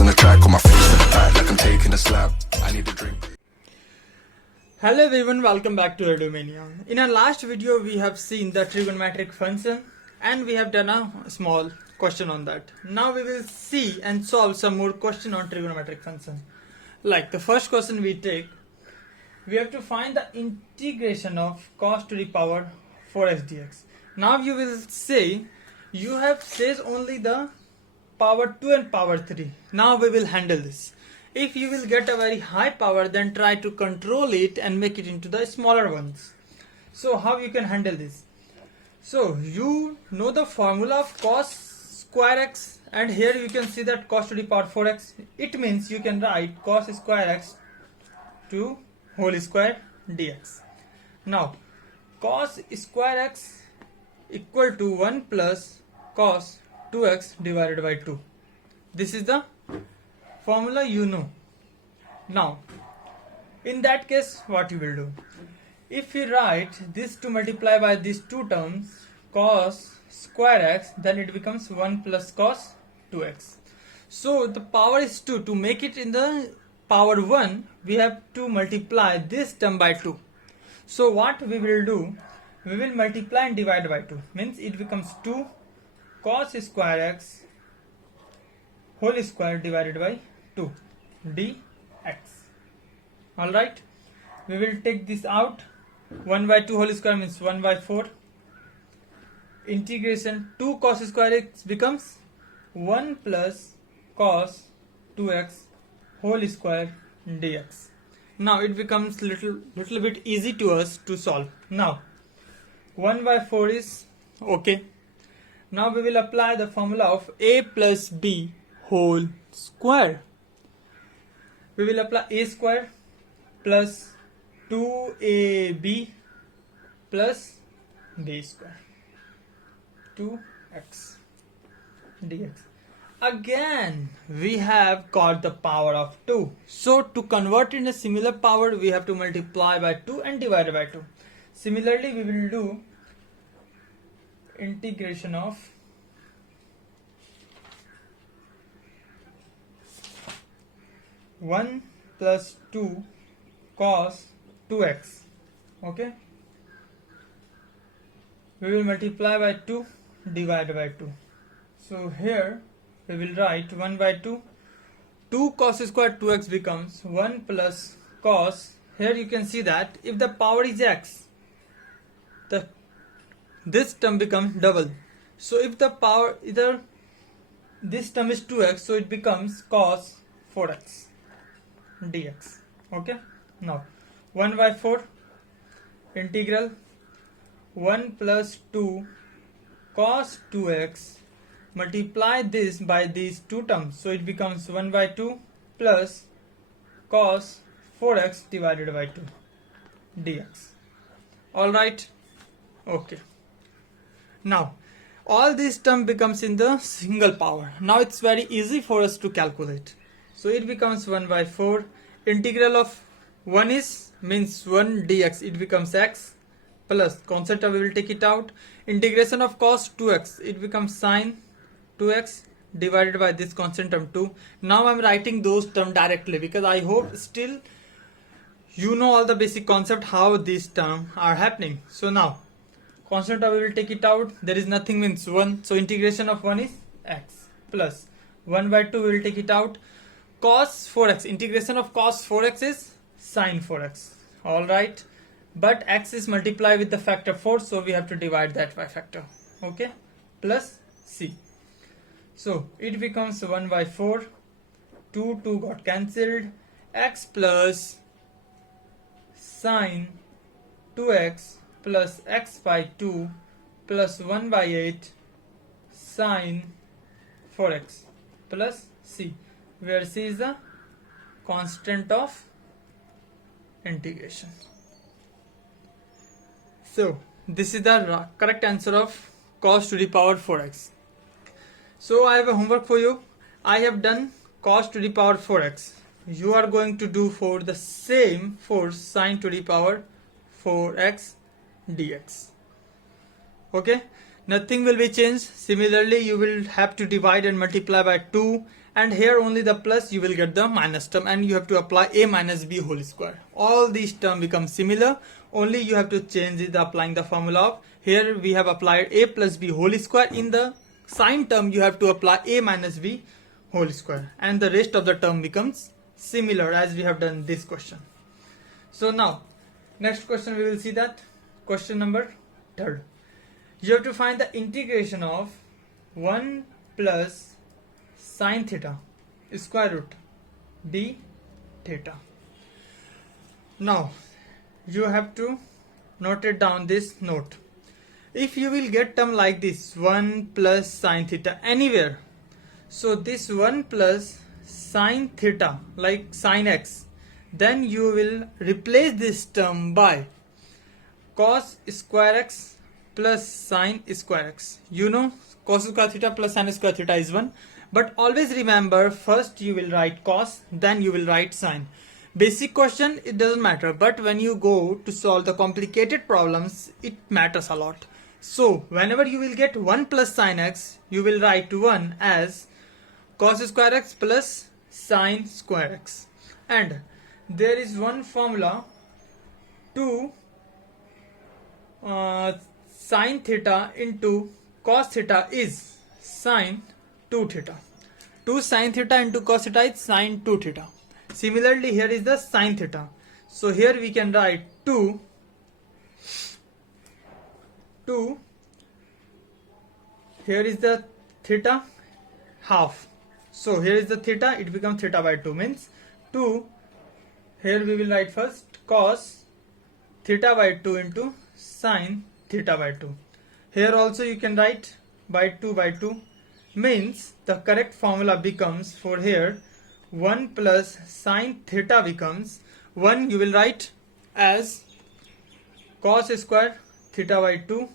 on the track, on my face in the back like I'm taking a slap. I need a drink. Hello everyone, welcome back to Edumania. In our last video we have seen the trigonometric function and we have done a small question on that. Now we will see and solve some more question on trigonometric function. Like the first question we take, we have to find the integration of cos to the power 4x dx. Now you will say you have says only the power 2 and power 3. Now we will handle this. If you will get a very high power, then try to control it and make it into the smaller ones. So how you can handle this? So you know the formula of cos square x, and here you can see that cos to the power 4x. It means you can write cos square x to whole square dx. Now cos square x equal to 1 plus cos 2x divided by 2. This is the formula you know. Now in that case what you will do, if you write this to multiply by these two terms cos square x, then it becomes 1 plus cos 2x. So the power is 2. To make it in the power 1 we have to multiply this term by 2. So what we will do, we will multiply and divide by 2, means it becomes 2 cos square x whole square divided by 2 dx. Alright, we will take this out. 1 by 2 whole square means 1 by 4. Integration 2 cos square x becomes 1 plus cos 2x whole square dx. Now it becomes little bit easy to us to solve. Now 1 by 4 is okay. Now we will apply the formula of a plus b whole square. We will apply a square plus 2ab plus b square 2x dx. Again we have got the power of 2. So to convert in a similar power we have to multiply by 2 and divide by 2. Similarly we will do integration of 1 plus 2 cos 2x. Okay, we will multiply by 2, divide by 2. So here we will write 1 by 2. 2 cos square 2x becomes 1 plus cos. Here you can see that if the power is x, this term becomes double. So if the power either this term is 2x, so it becomes cos 4x dx. Okay, now 1 by 4 integral 1 plus 2 cos 2x, multiply this by these two terms, so it becomes 1 by 2 plus cos 4x divided by 2 dx. Alright, okay. Now all this term becomes in the single power. Now it's very easy for us to calculate. So it becomes 1 by 4. Integral of 1 is means 1 dx, it becomes x plus constant term we will take it out. Integration of cos 2x, it becomes sine 2x divided by this constant term 2. Now I'm writing those terms directly because I hope still you know all the basic concept how these terms are happening. So now constant term we will take it out. There is nothing means 1. So integration of 1 is x plus 1 by 2 we will take it out. Cos 4x, integration of cos 4x is sine 4x. Alright, but x is multiplied with the factor 4, so we have to divide that by factor. Okay, plus c. So it becomes 1 by 4. 2 got cancelled. X plus sine 2x plus x by 2 plus 1 by 8 sine 4x plus c, where c is the constant of integration. So this is the correct answer of cos to the power 4x. So I have a homework for you. I have done cos to the power 4x. You are going to do for the same for sine to the power 4x dx. Okay, Nothing will be changed. Similarly, you will have to divide and multiply by 2, and here only the plus, you will get the minus term, and you have to apply a minus b whole square. All these terms become similar, only you have to change it applying the formula of, here we have applied a plus b whole square. In the sign term you have to apply a minus b whole square, and the rest of the term becomes similar as we have done this question. So now next question we will see that question number 3. You have to find the integration of 1 plus sine theta square root d theta. Now you have to note it down this note. If you will get term like this 1 plus sine theta anywhere, so this 1 plus sine theta like sine x, then you will replace this term by cos square x plus sine square x. You know cos square theta plus sine square theta is 1, but always remember first you will write cos, then you will write sine. Basic question it doesn't matter, but when you go to solve the complicated problems it matters a lot. So whenever you will get 1 plus sine x, you will write 1 as cos square x plus sine square x, and there is one formula to sine theta into cos theta is sine 2 theta. 2 sine theta into cos theta is sine 2 theta. Similarly here is the sine theta, so here we can write 2 here is the theta half, so here is the theta, it becomes theta by 2 means 2, here we will write first cos theta by 2 into sine theta by 2. Here also you can write by 2 means the correct formula becomes for here 1 plus sine theta becomes 1, you will write as cos square theta by 2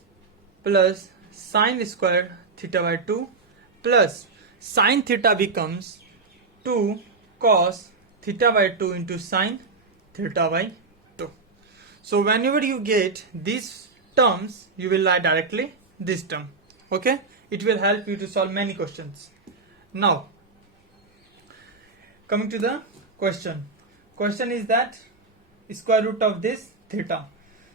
plus sine square theta by 2 plus sine theta becomes 2 cos theta by 2 into sine theta by 2. So whenever you get these terms you will write directly this term. Okay, it will help you to solve many questions. Now coming to the question is that square root of this theta.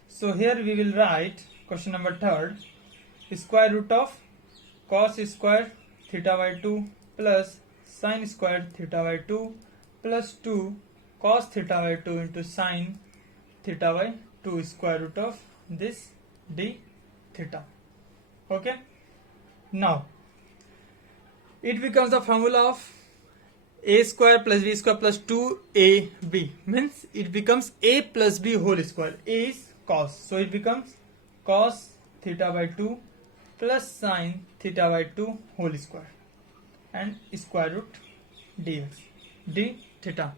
So here we will write question number 3, square root of cos square theta by 2 plus sine square theta by 2 plus 2 cos theta by 2 into sine theta by 2 square root of this d theta. Okay, now it becomes the formula of a square plus b square plus 2ab, means it becomes a plus b whole square. A is cos, so it becomes cos theta by 2 plus sine theta by 2 whole square and square root dx d theta.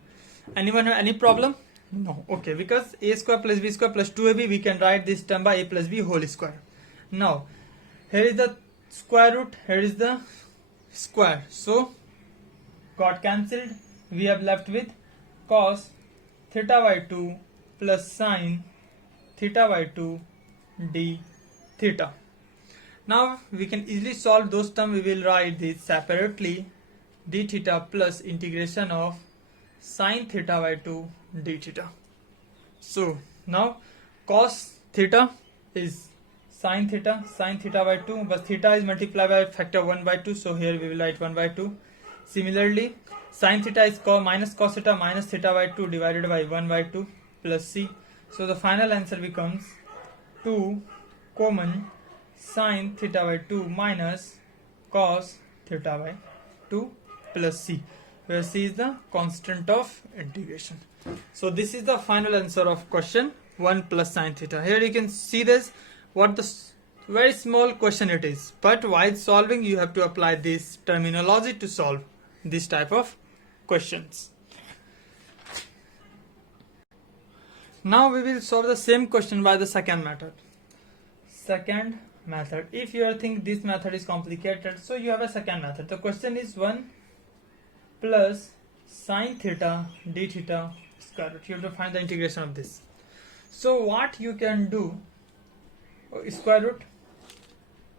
Anyone have any problem? No. Okay, because a square plus b square plus 2ab, we can write this term by a plus b whole square. Now here is the square root, here is the square, so got cancelled. We have left with cos theta by 2 plus sine theta by 2 d theta. Now we can easily solve those terms. We will write this separately, d theta plus integration of sine theta by 2 d theta. So now cos theta is sine theta by 2, but theta is multiplied by factor 1 by 2, so here we will write 1 by 2. Similarly sine theta is minus cos theta minus theta by 2 divided by 1 by 2 plus c. So the final answer becomes 2 common sine theta by 2 minus cos theta by 2 plus c, where c is the constant of integration. So this is the final answer of question 1 plus sine theta. Here you can see this, what the very small question it is, but while solving you have to apply this terminology to solve this type of questions. Now we will solve the same question by the second method. If you think this method is complicated, so you have a second method. The question is 1 plus sine theta d theta square root. You have to find the integration of this. So what you can do, square root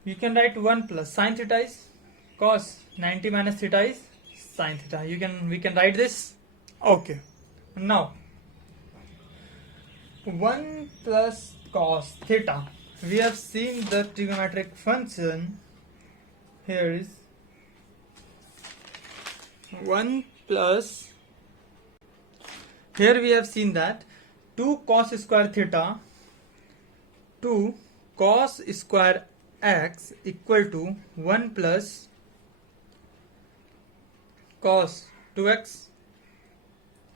You can write 1 plus sine theta is cos 90 minus theta is sine theta. We can write this. Okay. Now 1 plus cos theta. We have seen the trigonometric function. Here is 1 plus. Here we have seen that 2 cos square theta, 2 cos square x equal to 1 plus cos 2x.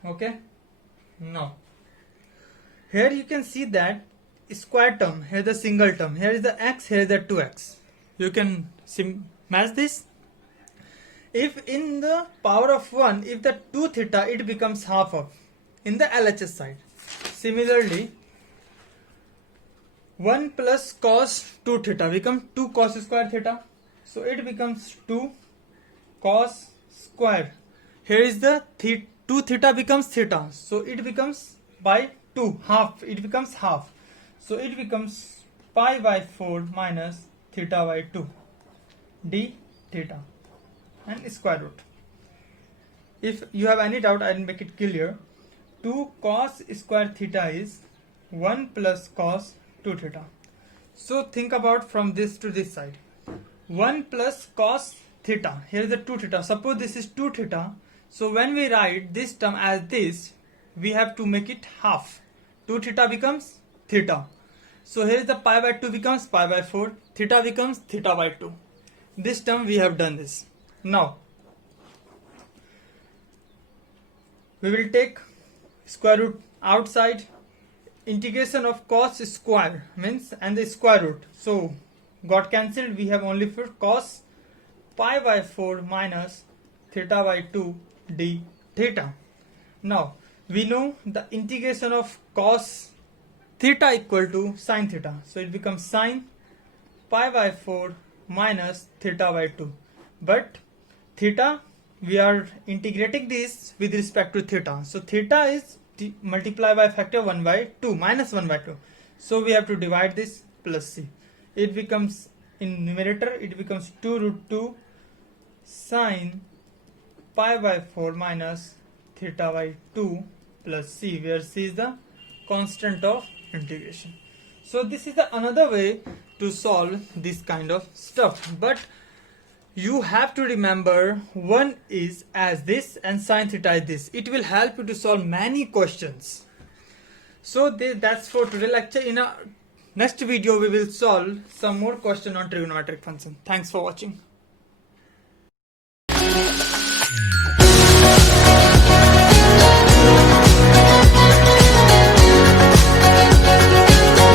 Okay. Now here you can see that square term, here the single term, here is the x, here is the 2x. You can match this. If in the power of 1, if the 2 theta, it becomes half of in the LHS side. Similarly, 1 plus cos 2 theta becomes 2 cos square theta. So it becomes 2 cos square. Here is the 2 theta becomes theta. So it becomes by 2, half. It becomes half. So it becomes pi by 4 minus theta by 2 d theta and square root. If you have any doubt, I will make it clear. 2 cos square theta is 1 plus cos 2 theta. So think about from this to this side. 1 plus cos theta. Here is the 2 theta. Suppose this is 2 theta. So when we write this term as this, we have to make it half. 2 theta becomes theta. So here is the pi by 2 becomes pi by 4. Theta becomes theta by 2. This term we have done this. Now we will take square root outside. Integration of cos square means and the square root. So got cancelled. We have only for cos pi by 4 minus theta by 2 d theta. Now we know the integration of cos theta equal to sine theta. So it becomes sine pi by 4 minus theta by 2. But theta, we are integrating this with respect to theta. So theta is multiply by factor 1 by 2 minus 1 by 2. So we have to divide this plus c. It becomes in numerator, it becomes 2 root 2 sine pi by 4 minus theta by 2 plus c, where c is the constant of integration. So this is the another way to solve this kind of stuff. But you have to remember one is as this and sine theta is this. It will help you to solve many questions. So that's for today lecture. In a next video we will solve some more question on trigonometric function. Thanks for watching.